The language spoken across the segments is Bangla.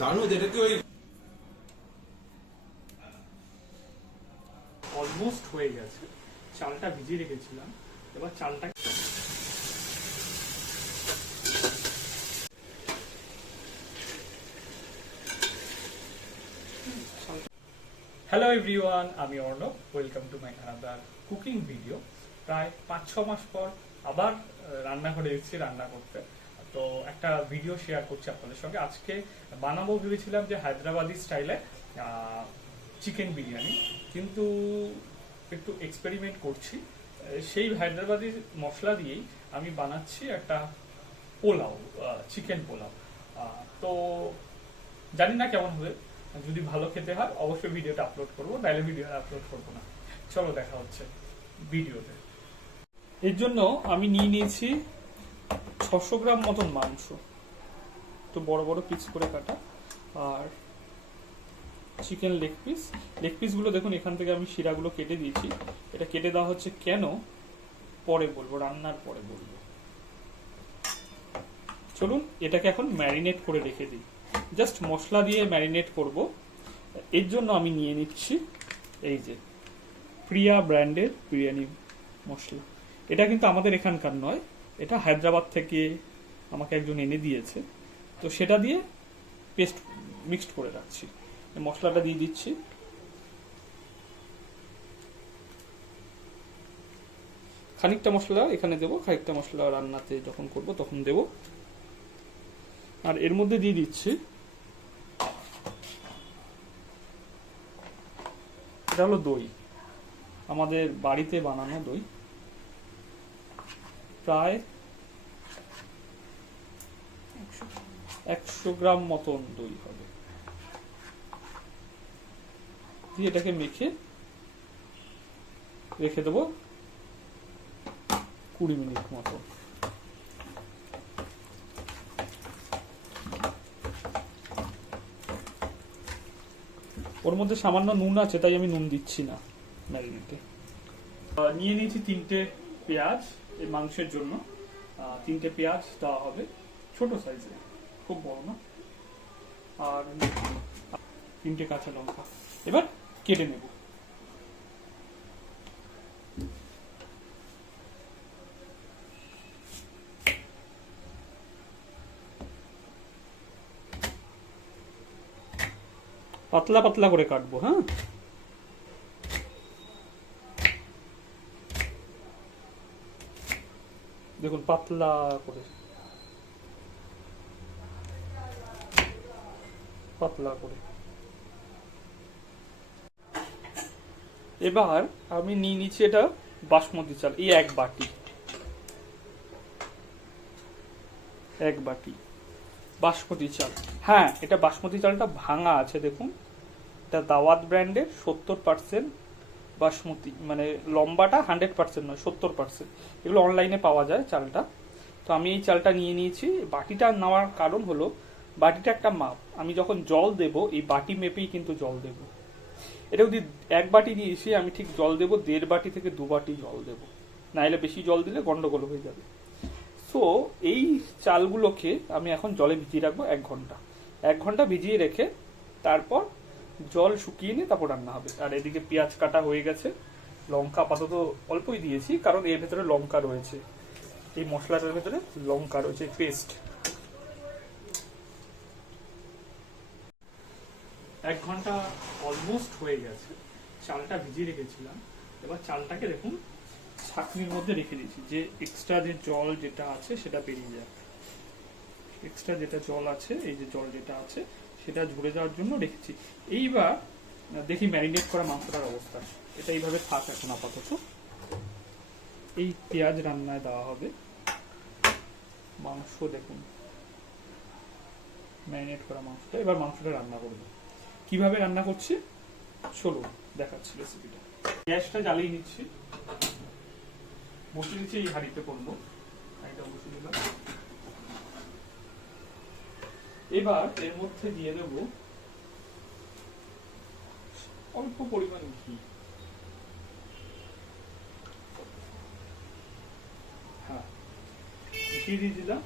দারুণ, এটা কি ওই অলমোস্ট হয়ে গেছে। চালটা ভিজিয়ে রেখেছিলাম, এবার চালটা হ্যালো এভরিওয়ান, আমি Arnab. Welcome to my another cooking video. প্রায় 5-6 মাস পর আবার রান্নাঘরে এসেছি রান্না করতে। তো একটা ভিডিও শেয়ার করছি আপনাদের সঙ্গে। আজকে বানাবো ভেবেছিলাম যে হায়দ্রাবাদি স্টাইলে চিকেন বিরিয়ানি, কিন্তু একটু এক্সপেরিমেন্ট করছি। সেই হায়দ্রাবাদি মশলা দিয়েই আমি বানাচ্ছি একটা পোলাও, চিকেন পোলাও। তো জানি না কেমন হবে। যদি ভালো খেতে হয় অবশ্যই ভিডিওটা আপলোড করবো, নাইলে ভিডিও আপলোড করবো না। চলো দেখা হচ্ছে ভিডিওতে। এর জন্য আমি নিয়ে নিয়েছি 600 গ্রাম মতন মাংস, তো বড় বড় পিস করে কাটা। আর চিকেন লেগ পিসগুলো দেখুন, এখান থেকে আমি শিরাগুলো কেটে দিয়েছি। এটা কেটে দেওয়া হচ্ছে কেন পরে বলবো, রান্নার পরে বলবো। চলুন এটাকে এখন ম্যারিনেট করে রেখে দিই। জাস্ট মশলা দিয়ে ম্যারিনেট করব। এর জন্য আমি নিয়ে নিচ্ছি এই যে প্রিয়া ব্র্যান্ডের বিরিয়ানি মশলা। এটা কিন্তু আমাদের এখানকার নয়, এটা হায়দ্রাবাদ থেকে আমাকে একজন এনে দিয়েছে। তো সেটা দিয়ে পেস্ট মিক্সড করে রাখছি। মশলাটা দিয়ে দিচ্ছি। খানিকটা মশলা এখানে দেবো, খানিকটা মশলা রান্নাতে যখন করব তখন দেব। আর এর মধ্যে দিয়ে দিচ্ছি, এটা হলো দই, আমাদের বাড়িতে বানানো দই। প্রায় 100 গ্রাম মতন দই হবে। দিয়ে এটাকে মেখে রেখে দেবো 20 মিনিট মতো। ওর মধ্যে সামান্য নুন আছে, তাই আমি নুন দিচ্ছি না ম্যারিনেটে। নিয়ে নিয়েছি 3টে পেঁয়াজ এই মাংসের জন্য। 3টে পেঁয়াজ দেওয়া হবে, ছোট সাইজে, খুব বড় না। আর 3টে কাঁচা লঙ্কা এবার কেটে নেব। পাতলা পাতলা করে কাটবো। হ্যাঁ, দেখুন পাতলা করে, পাতলা করে। এবার আমি নিয়ে নিচ্ছি এটা বাসমতি চাল, এই এক বাটি বাসমতি চাল। হ্যাঁ, এটা বাসমতি চালটা ভাঙা আছে, দেখুন। এটা দাওয়াত ব্র্যান্ডের 70% বাসমতি, মানে লম্বাটা 100% নয়, 70%। এগুলো অনলাইনে পাওয়া যায় চালটা। তো আমি এই চালটা নিয়ে নিয়েছি। বাটিটা নেওয়ার কারণ হলো, বাটিটা একটা মাপ, আমি যখন জল দেব এই বাটি মেপেই কিন্তু জল দেব। এটা যদি 1 বাটি নিয়েছি, আমি ঠিক জল দেব 1.5 বাটি থেকে 2 বাটি জল দেব, নাইলে বেশি জল দিলে গন্ডগোল হয়ে যাবে। তো এই চালগুলোকে আমি এখন জলে ভিজিয়ে রাখবো 1 ঘন্টা। 1 ঘন্টা ভিজিয়ে রেখে তারপর জল শুকিয়ে নিয়ে তারপর রান্না হবে। আর এদিকে পেঁয়াজ কাটা হয়ে গেছে, লঙ্কা আপাতত অল্পই দিয়েছি, কারণ এর ভেতরে লঙ্কা রয়েছে, এই মশলাটার ভেতরে লঙ্কা রয়েছে পেস্ট। 1 ঘন্টা অলমোস্ট হয়ে গেছে। চালটা ভিজিয়ে রেখেছিলাম, এবার চালটাকে দেখুন ছাঁকনির মধ্যে রেখে দিয়েছি, যে এক্সট্রা যে জল যেটা আছে সেটা বেরিয়ে যায়। এক্সট্রা যেটা জল আছে, এই যে জল যেটা আছে সেটা ঝরে যাওয়ার জন্য রেখেছি। এইবার দেখি ম্যারিনেট করা মাংসটার অবস্থা। এটা এইভাবে থাক এখন আপাতত। এই পেঁয়াজ রান্নায় দেওয়া হবে। মাংস দেখুন, ম্যারিনেট করা মাংসটা। এবার মাংসটা রান্না করবো। কিভাবে রান্না করছি চলুন দেখাচ্ছি রেসিপিটা। গ্যাসটা জ্বালিয়ে নিচ্ছি, বসিয়ে দিচ্ছি এই হাঁড়িতে করবো। হাঁড়িটা বসিয়ে দিলাম। এবার এর মধ্যে দিয়ে দেব অল্প পরিমাণ ঘি। হ্যাঁ, ঘি দিয়ে দিলাম।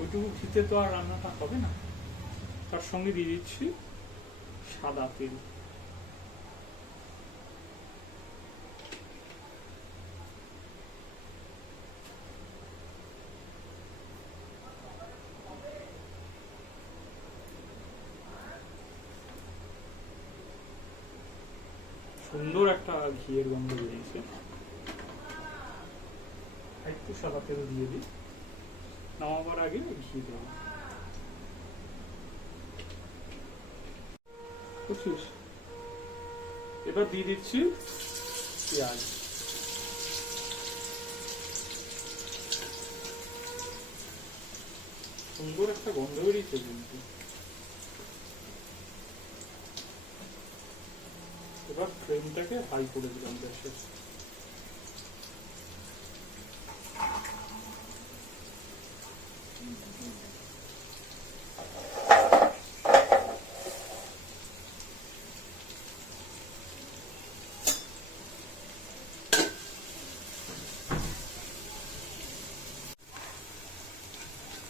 ওইটুকু ঘিতে তো আর রান্নাটা হবে না, তার সঙ্গে দিয়ে দিচ্ছি সাদা তেল। সুন্দর একটা ঘিয়ের গন্ধ বেরিয়েছে। একটু সাদা তেল দিয়ে দিই, নামাবার আগে ঘি দেব। বুঝছিস? এবার দিয়ে দিচ্ছি পেঁয়াজ। সুন্দর একটা গন্ধ বেরিয়েছে কিন্তু। এবার ফ্লেমটাকে হাই করে দিলাম গ্যাসের।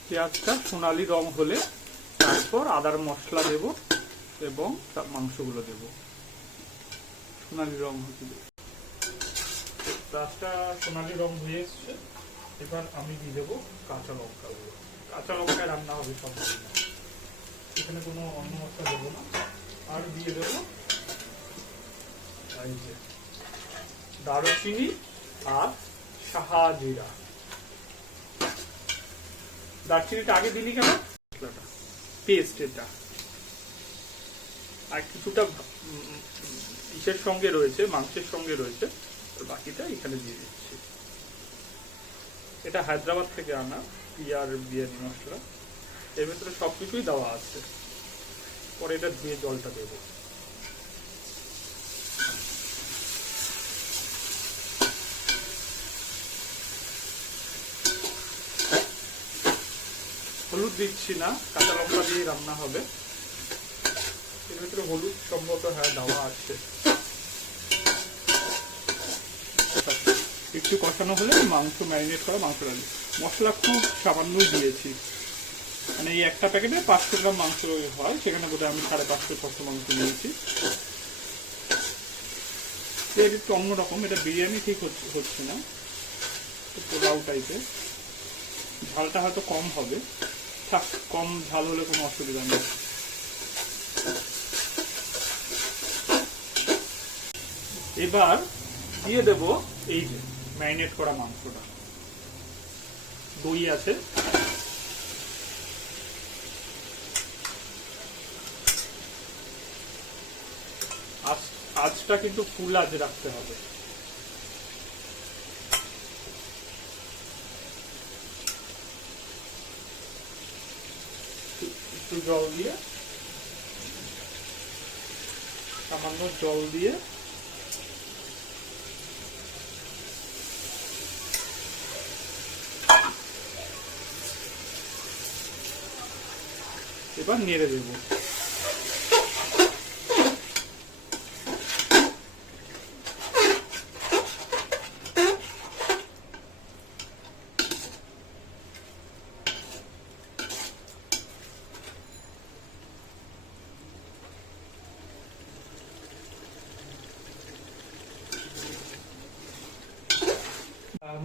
পেঁয়াজটা সোনালি রং হলে তারপর আদার মশলা দেব এবং মাংসগুলো দেব। সোনালি রং হতে দেব। পেঁয়াজটা সোনালি রং হয়ে এসছে। এবার আমি দিয়ে দেবো কাঁচা লঙ্কা। কাঁচা লঙ্কায় রান্না হবে সব, এখানে কোনো অন্য মশলা দেবো না। আর দিয়ে দেবো দারুচিনি আর সাহা জিরা। দারচিনিটা আগে দিলি কেন? পেস্ট এটা আর কিছুটা ইসের সঙ্গে রয়েছে, মাংসের সঙ্গে রয়েছে, বাকিটা এখানে দিয়ে দিচ্ছি। এটা হায়দ্রাবাদ থেকে আনা পিয়ার বিরিয়ানি মশলা, এর ভেতরে সবকিছুই দেওয়া আছে। পরে এটা দিয়ে জলটা দেব। হলুদ দিচ্ছি না, কাঁচা লঙ্কা দিয়ে রান্না হবে। এর ভিতরে হলুদ সম্ভবত হ্যাঁ দেওয়া আছে। একটু কষানো হলে মাংস ম্যারিনেট করা মাংসটা দিই। মশলা খুব সামান্যই দিয়েছি, মানে এই একটা প্যাকেটে 500 গ্রাম মাংস হয়, সেখানে বোধহয় আমি 550-600 মাংস নিয়েছি। এটা একটু অন্যরকম, এটা বিরিয়ানি ঠিক হচ্ছে না, পোলাও টাইপের। ঝালটা হয়তো কম হবে, থাক, কম ঝাল হলে কোনো অসুবিধা নেই। এবার দিয়ে দেব এই যে ম্যারিনেট করা মাংসটা। দই আছে, আঁচটা কিন্তু ফুল আঁচ রাখতে হবে। একটু জল দিয়ে, সামান্য জল দিয়ে এবার নেড়ে দেব।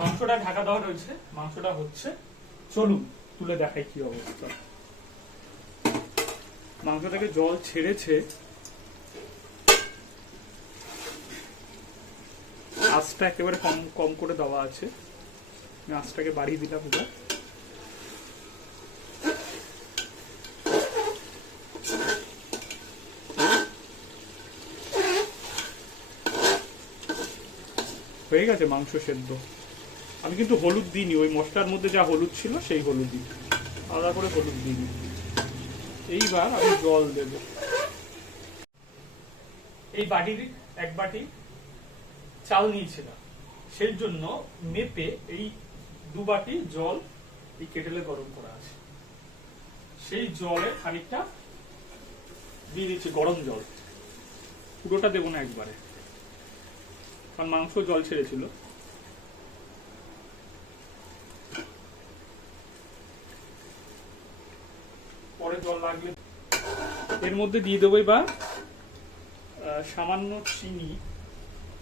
মাংসটা ঢাকা দেওয়া রয়েছে, মাংসটা হচ্ছে। চলুন তুলে দেখাই কি অবস্থা। মাংস থেকে জল ছেড়েছে, আঁচটা একেবারে কম কম করে দেওয়া আছে। আঁচটাকে বাড়িয়ে দিলাম। এবার হয়ে গেছে মাংস সেদ্ধ। আমি কিন্তু হলুদ দিইনি, ওই মশলার মধ্যে যা হলুদ ছিল সেই হলুদই, আলাদা করে হলুদ দিইনি। এইবার আমি জল দেব। এই বাটির 1 বাটি চাল নিয়েছিলাম, সেই জন্য মেপে এই 2 বাটি জল এই কেটেলে গরম করা আছে, সেই জলে খানিকটা দিয়ে দিচ্ছি গরম জল। পুরোটা দেবো না একবারে, কারণ মাংস জল ছেড়েছিল। পরে জল লাগলে এর মধ্যে দিয়ে দেবো এবার সামান্য চিনি।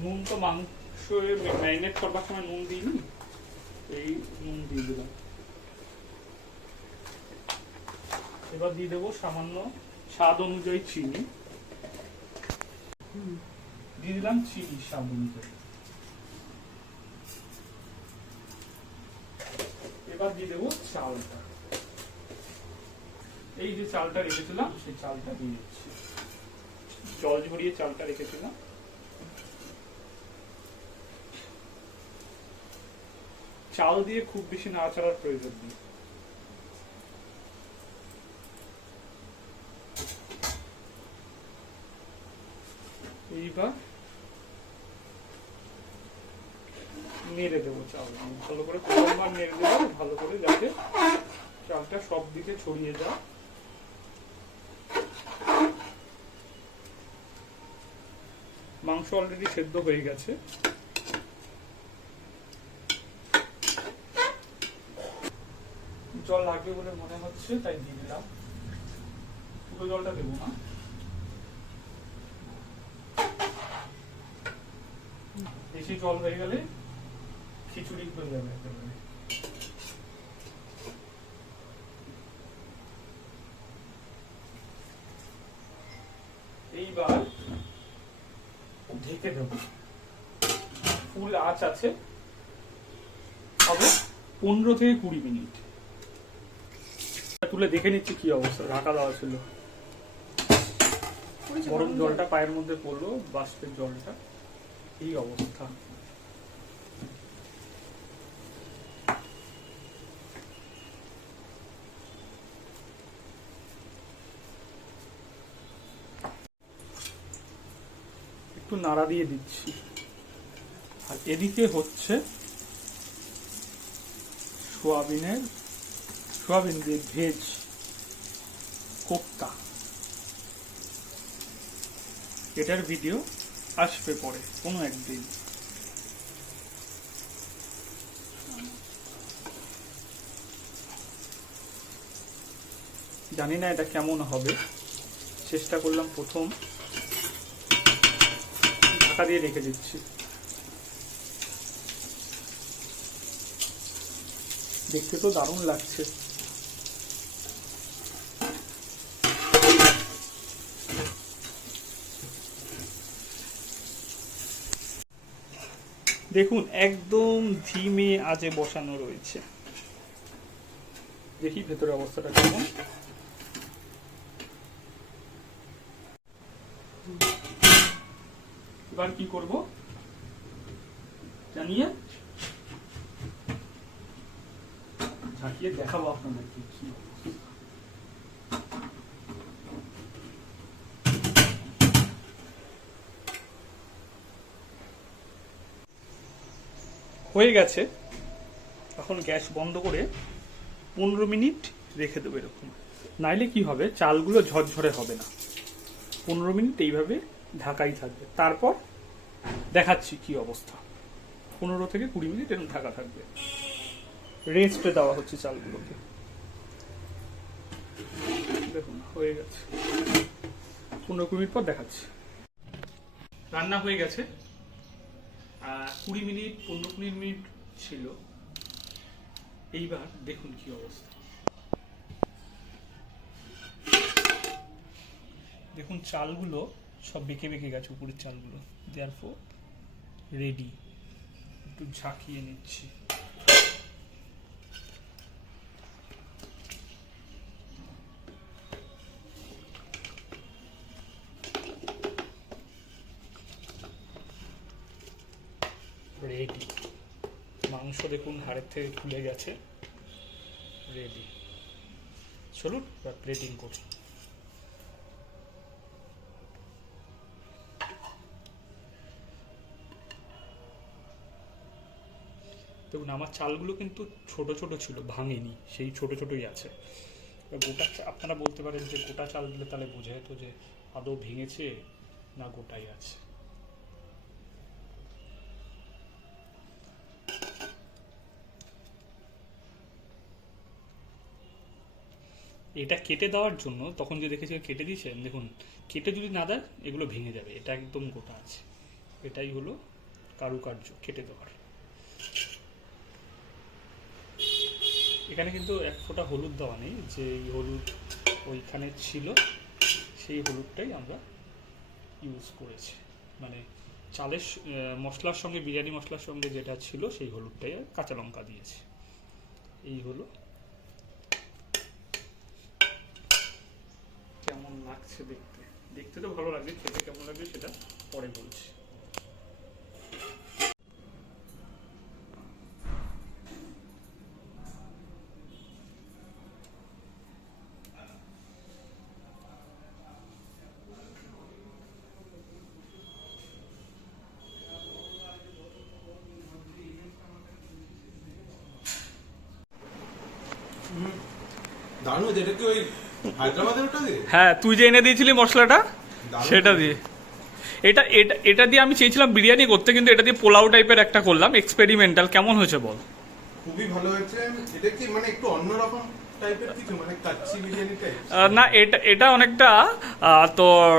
নুন তো মাংস ম্যারিনেট করবার সময় নুন দিইনি, এই নুন দিয়ে দিলাম। এবার দিয়ে দেবো সামান্য স্বাদ অনুযায়ী চিনি, দিয়ে দিলাম চিনি স্বাদ অনুযায়ী। এবার দিয়ে দেবো চালটা, এই যে চালটা রেখেছিলাম সেই চালটা দিয়ে দিচ্ছি, জল ঝরিয়ে চালটা রেখেছিলাম। চাল দিয়ে খুব বেশি নাড়াচাড়ার প্রয়োজন নেই। এইবার নেড়ে দেবো চাল, ভালো করে প্রথমবার নেড়ে দেবো ভালো করে, যাতে চালটা সব দিকে ছড়িয়ে যায়। মাংস অলরেডি সেদ্ধ হয়ে গেছে। জল লাগবে বলে মনে হচ্ছে, তাই দিয়ে দিলাম। পুরো জলটা দেবো না, বেশি জল হয়ে গেলে খিচুড়ি হয়ে যাবে একেবারে। এইবার ঢেকে দেবো, ফুল আঁচ আছে, হবে 15 থেকে 20 মিনিট। তুলে দেখে নিচ্ছি কি অবস্থা। ঢাকা দেওয়া ছিল, গরম জলটা পায়ের মধ্যে পড়লো, বাষ্পের জলটা, এই অবস্থা। একটু নাড়া দিয়ে দিচ্ছি। আর এদিকে হচ্ছে সোয়াবিন দিয়ে ভেজ কোপ্তা, এটার ভিডিও আসবে পরে কোনো একদিন। জানি না এটা কেমন হবে, চেষ্টা করলাম প্রথম, ঢাকা দিয়ে রেখে দিচ্ছি। দেখতে তো দারুণ লাগছে। দেখুন একদম ধিমে আঁচে বসানো রয়েছে। দেখি ভেতরের অবস্থাটা কেমন। এবার কি করব জানিয়ে ঝাঁকিয়ে দেখাবো আপনাদেরকে কি। হয়ে গেছে, এখন গ্যাস বন্ধ করে 15 মিনিট রেখে দেবো এরকম। নাইলে কি হবে, চালগুলো ঝরঝরে হবে না। 15 মিনিট এইভাবে ঢাকাই থাকবে, তারপর দেখাচ্ছি কি অবস্থা। 15 থেকে 20 মিনিট এরকম ঢাকা থাকবে, রেস্টে দেওয়া হচ্ছে চালগুলোকে। দেখুন হয়ে গেছে, 15-20 মিনিট পর দেখাচ্ছি। রান্না হয়ে গেছে, 20 মিনিট 15-20 মিনিট ছিল। এইবার দেখুন কি অবস্থা। দেখুন চালগুলো সব বেঁকে বেঁকে গেছে, উপরের চালগুলো। Therefore ready. একটু ঝাঁকিয়ে নিচ্ছি। রেডি। মাংস দেখুন হাড়ের থেকে খুলে গেছে, রেডি। চলুন এবার প্লেটিং করি। দেখুন আমার চালগুলো কিন্তু ছোট ছোট ছিল, ভাঙেনি, সেই ছোট ছোটই আছে। গোটা আপনারা বলতে পারেন যে গোটা চাল দিলে তাহলে বোঝা যেত যে আদৌ ভেঙেছে না গোটাই আছে। এটা কেটে দেওয়ার জন্য তখন যে দেখেছি কেটে দিয়েছেন, দেখুন কেটে যদি না দেয় এগুলো ভেঙে যাবে, এটা একদম গোটা আছে। এটাই হলো কারুকার্য কেটে দেওয়ার। এখানে কিন্তু এক ফোঁটা হলুদ দেওয়া নেই, যে হলুদ ওইখানে ছিল সেই হলুদটাই আমরা ইউজ করেছি, মানে চালের মশলার সঙ্গে, বিরিয়ানি মশলার সঙ্গে যেটা ছিল সেই হলুদটাই, আর কাঁচা লঙ্কা দিয়েছি। এই হলো। কেমন লাগছে দেখতে? দেখতে তো ভালো লাগবে, খেতে কেমন লাগবে সেটা পরে বলছি। দারুণ, এটা কি ওই হায়দ্রাবাদের ওটা দিয়ে? হ্যাঁ, তুই যে এনে দিয়েছিলি মশলাটা সেটা দিয়ে। এটা এটা এটা দিয়ে আমি চেয়েছিলাম বিরিয়ানি করতে, কিন্তু এটা দিয়ে পোলাও টাইপের একটা করলাম এক্সপেরিমেন্টাল। কেমন হয়েছে বল? খুবই ভালো হয়েছে। এটা কি মানে একটু অন্যরকম টাইপের কিছু, মানে কাচ্চি বিরিয়ানি টাইপ? না, এটা এটা অনেকটা তোর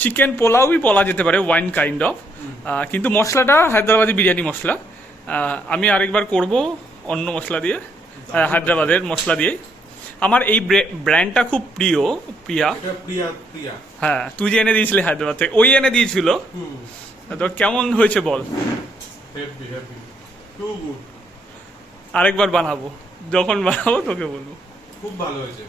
চিকেন পোলাওই বলা যেতে পারে, ওয়াইন কাইন্ড অফ। কিন্তু মশলাটা হায়দ্রাবাদি বিরিয়ানি মশলা। আমি আরেকবার করব অন্য মশলা দিয়ে, হায়দ্রাবাদের মশলা দিয়ে। আমার এই ব্র্যান্ডটা খুব প্রিয়া। এটা প্রিয়া প্রিয়া। হ্যাঁ, তুই যে এনে দিয়েছিলি হায়দ্রাবাদ থেকে, ওই এনে দিয়েছিল। তো কেমন হয়েছে বল? Happy happy, too good. আরেকবার বানাবো, যখন বানাবো তোকে বলবো। খুব ভালো হয়েছে।